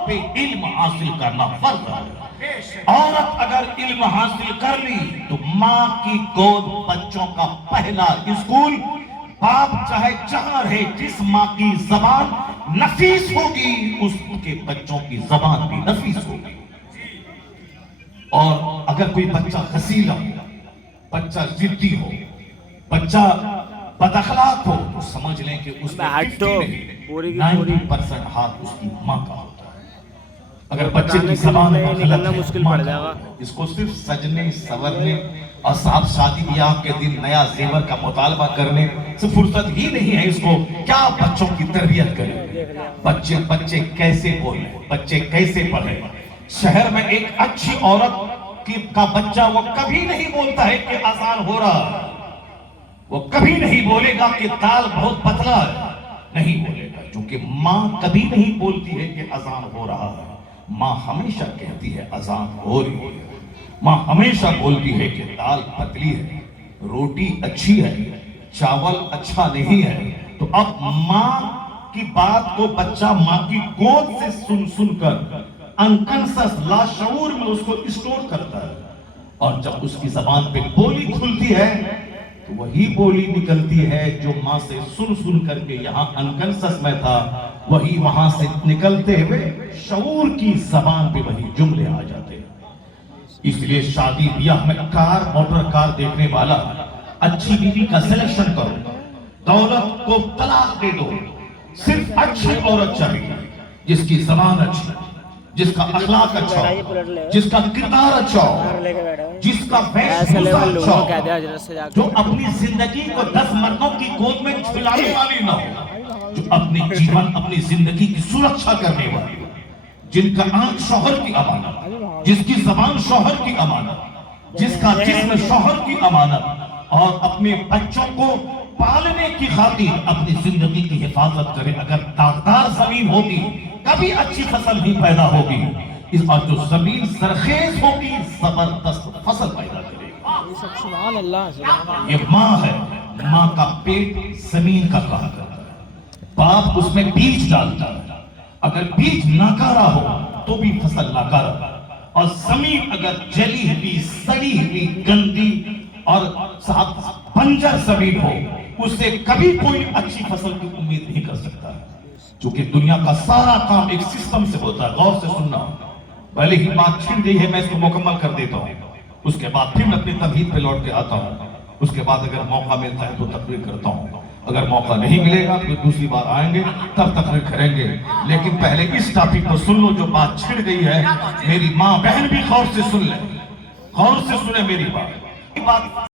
عورت پہ علم حاصل کرنا فرض ہے۔ عورت اگر علم حاصل کر لی تو ماں کی گود بچوں کا پہلا اسکول، باپ چاہے جہاں رہے، جس ماں کی زبان نفیس ہوگی اس کے بچوں کی زبان بھی نفیس ہوگی۔ اور اگر کوئی بچہ غسیلا ہو، بچہ ضدی ہو، بچہ بد اخلاق ہو، تو سمجھ لیں کہ اس میں 90% ہاتھ اس کی ماں کا ہوتا ہے۔ اگر بچے کی زبان میں غلط ہے، ماں کا ہوتا ہے۔ اس کو صرف سجنے سورنے اور صاحب شادی بیاہ کے دن نیا زیور کا مطالبہ کرنے سے فرصت ہی نہیں ہے۔ اس کو کیا بچوں کی تربیت کریں، بچے کیسے بولیں، بچے کیسے پڑھیں۔ شہر میں ایک اچھی عورت کا بچہ وہ کبھی نہیں بولتا ہے کہ آسان ہو رہا ہے، وہ کبھی نہیں بولے گا کہ دال بہت پتلا ہے، نہیں بولے گا، کیونکہ ماں کبھی نہیں بولتی ہے کہ اذان ہو رہا ہے۔ ماں ہمیشہ کہتی ہے اذان ہو رہی ہے۔ ماں ہمیشہ بولتی ہے کہ دال پتلی ہے، روٹی اچھی ہے، چاول اچھا نہیں ہے۔ تو اب ماں کی بات کو بچہ ماں کی گود سے سن کر انکانشس لاشعور میں اس کو اسٹور کرتا ہے، اور جب اس کی زبان پہ بولی کھلتی ہے تو وہی بولی نکلتی ہے جو ماں سے سن کر کے یہاں انکانشس میں تھا، وہی وہاں سے نکلتے ہوئے شعور کی زبان پہ وہی جملے آ جاتے ہیں۔ اس لیے شادی بیاہ میں موٹر کار دیکھنے والا اچھی بیوی کا سلیکشن کرو، دولت کو طلاق دے دو، صرف اچھی عورت چاہیے، جس کی زبان اچھی، جس کا اخلاق اچھا ہو، جس کا کردار اچھا ہو، جس کا ویش بھوشا اچھا ہو، جو اپنی زندگی کو 10 مردوں کی گود میں چھلانے والی نہ ہو، جو اپنی جیون اپنی زندگی کی سرکشا کرنے والی ہو، جن کا آنکھ شوہر کی امانت، جس کی زبان شوہر کی امانت، جس کا جسم شوہر کی امانت، اور اپنے بچوں کو پالنے کی خاطر اپنی زندگی کی حفاظت کرے۔ اگر داغدار زمین ہوگی کبھی اچھی فصل نہیں پیدا ہوگی، اور جو زمین سرخیز ہوگی زبردست فصل پیدا کرے گی۔ یہ ماں ہے، ماں کا پیٹ زمین کا کہا کرتا ہے، باپ اس میں بیج ڈالتا ہے، اگر بیج ناکارہ ہو تو بھی فصل ناکارہ، اور زمین اگر جلی ہوئی سڑی ہوئی گندی اور بنجر زمین ہو، اس سے کبھی کوئی اچھی فصل کی امید نہیں کر سکتا ہے۔ چونکہ دنیا کا سارا کام ایک سسٹم سے ہوتا ہے، غور سے سننا۔ پہلے ہی بات چھڑ گئی ہے، میں اس کو مکمل کر دیتا ہوں، اس کے بعد پھر میں اپنی تمہید پہ لوٹ کے آتا ہوں، اس کے بعد اگر موقع ملتا ہے تو تقریر کرتا ہوں، اگر موقع نہیں ملے گا پھر دوسری بار آئیں گے تب تقریر کریں گے۔ لیکن پہلے اس ٹاپک کو سن لو، جو بات چھڑ گئی ہے، میری ماں بہن بھی غور سے سن لیں، غور سے سنیں میری بات۔